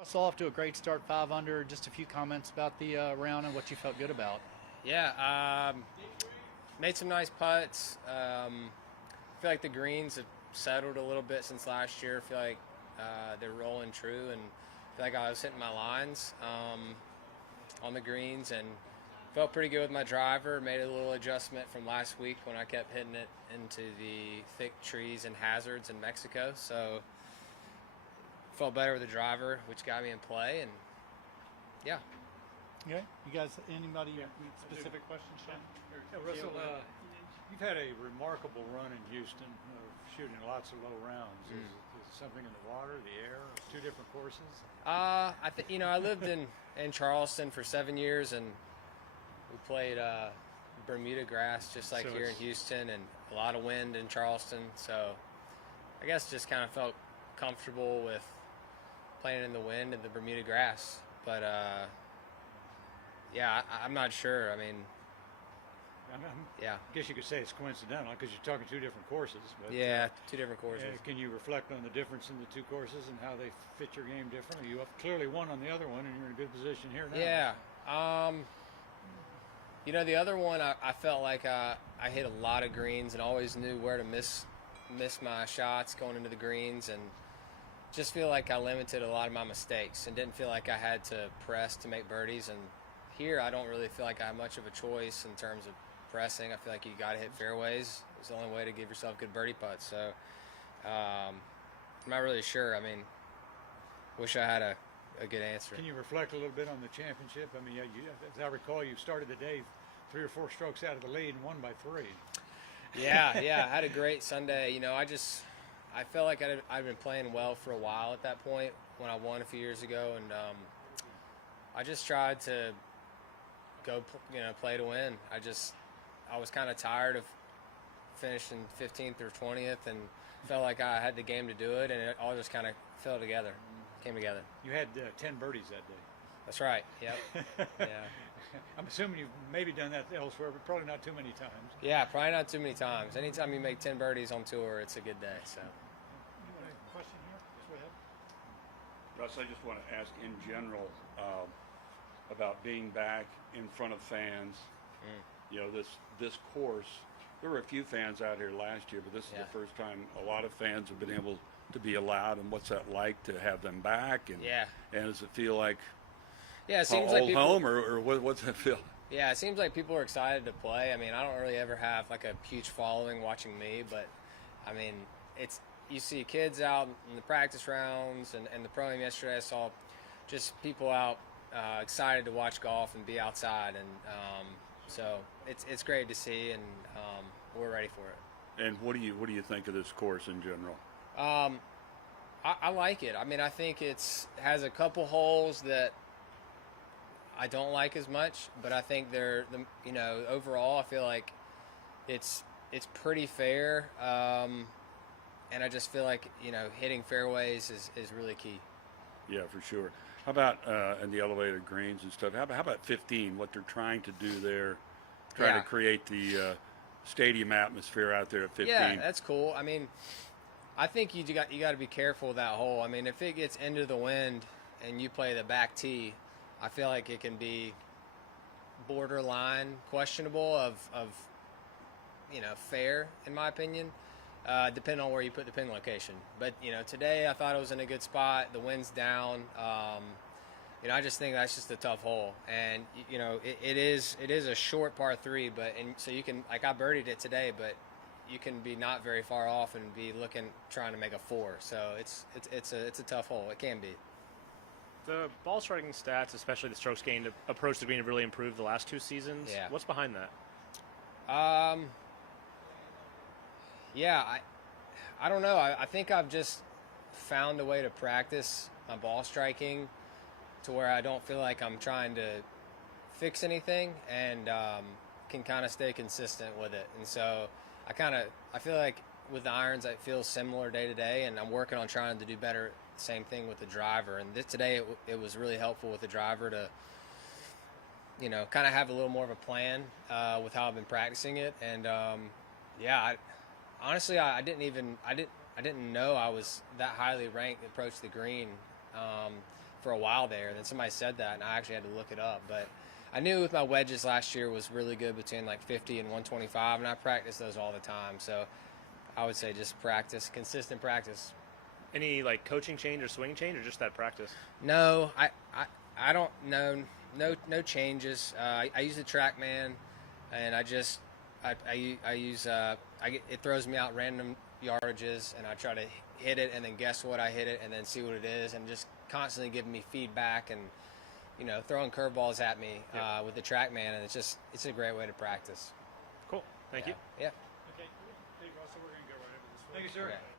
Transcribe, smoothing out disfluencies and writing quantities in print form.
Russell, off to a great start, 5 under. Just a few comments about the round and what you felt good about. Yeah, made some nice putts. Feel like the greens have settled a little bit since last year. Feel like they're rolling true, and feel like I was hitting my lines on the greens, and felt pretty good with my driver. Made a little adjustment from last week when I kept hitting it into the thick trees and hazards in Mexico. So felt better with the driver, which got me in play, and yeah. Okay, you guys, anybody specific questions, Sean? Yeah, Russell, you've had a remarkable run in Houston, shooting lots of low rounds. Is it something in the water, the air, two different courses? I think I lived in Charleston for 7 years, and we played Bermuda grass just like So here in Houston, and a lot of wind in Charleston. So I guess just kind of felt comfortable with playing in the wind and the Bermuda grass. But yeah, I'm not sure. I mean, yeah. I guess you could say it's coincidental because you're talking two different courses. But, Yeah, two different courses. Can you reflect on the difference in the two courses and how they fit your game differently? You have clearly won on the other one, and you're in a good position here now. Yeah. The other one, I felt like I hit a lot of greens and always knew where to miss my shots going into the greens, and just feel like I limited a lot of my mistakes and didn't feel like I had to press to make birdies. And here, I don't really feel like I have much of a choice in terms of pressing. I feel like you got to hit fairways. It's the only way to give yourself good birdie putts. So I'm not really sure. I mean, wish I had a good answer. Can you reflect a little bit on the championship? I mean, as I recall, you started the day 3 or 4 strokes out of the lead and won by 3. Yeah. I had a great Sunday. I felt like I'd been playing well for a while at that point when I won a few years ago, and I just tried to go, play to win. I was kind of tired of finishing 15th or 20th, and felt like I had the game to do it, and it all just kind of came together. You had 10 birdies that day. That's right. Yep. Yeah. I'm assuming you've maybe done that elsewhere, but probably not too many times. Yeah, probably not too many times. Anytime you make 10 birdies on tour, it's a good day. So. You want a question here? Just go ahead. Russ, I just want to ask in general about being back in front of fans. This course, there were a few fans out here last year, but this is the first time a lot of fans have been able to be allowed. And what's that like to have them back? And does it feel like it seems like people, home, or what's it feel? Yeah, it seems like people are excited to play. I mean, I don't really ever have like a huge following watching me, but I mean, you see kids out in the practice rounds and the pro-am yesterday. I saw just people out excited to watch golf and be outside, and so it's great to see, and we're ready for it. And what do you think of this course in general? I like it. I mean, I think has a couple holes that I don't like as much, but I think overall I feel like it's pretty fair, and I just feel like hitting fairways is really key. Yeah, for sure. How about in the elevated greens and stuff? How about 15? What they're trying to do there, trying to create the stadium atmosphere out there at 15. Yeah, that's cool. I mean, I think you got to be careful with that hole. I mean, if it gets into the wind and you play the back tee, I feel like it can be borderline questionable of fair, in my opinion, depending on where you put the pin location. But today I thought it was in a good spot. The wind's down. I just think that's just a tough hole, and it is a short par 3, so you can, like, I birdied it today, but you can be not very far off and be trying to make a 4. So it's a tough hole. It can be. The ball striking stats, especially the strokes gained, approach to being really improved the last 2 seasons. Yeah. What's behind that? I don't know. I think I've just found a way to practice my ball striking to where I don't feel like I'm trying to fix anything, and can kind of stay consistent with it. And so I feel like with the irons, I feel similar day to day, and I'm working on trying to do better. Same thing with the driver, and today it was really helpful with the driver to kind of have a little more of a plan with how I've been practicing it. And honestly I didn't know I was that highly ranked approach the green. for a while there. And then somebody said that, and I actually had to look it up. But I knew with my wedges last year was really good between like 50 and 125, and I practice those all the time. So I would say just practice, consistent practice. Any like coaching change or swing change, or just that practice? No, I don't know. No changes. I use the TrackMan, and it throws me out random yardages, and I try to hit it and then guess what I hit it and then see what it is, and just constantly giving me feedback and throwing curveballs at me with the TrackMan, and it's a great way to practice. Cool. Thank you. Yeah. Okay. Hey, Russell, we're going to go right over this way. Thank you, sir. Yeah.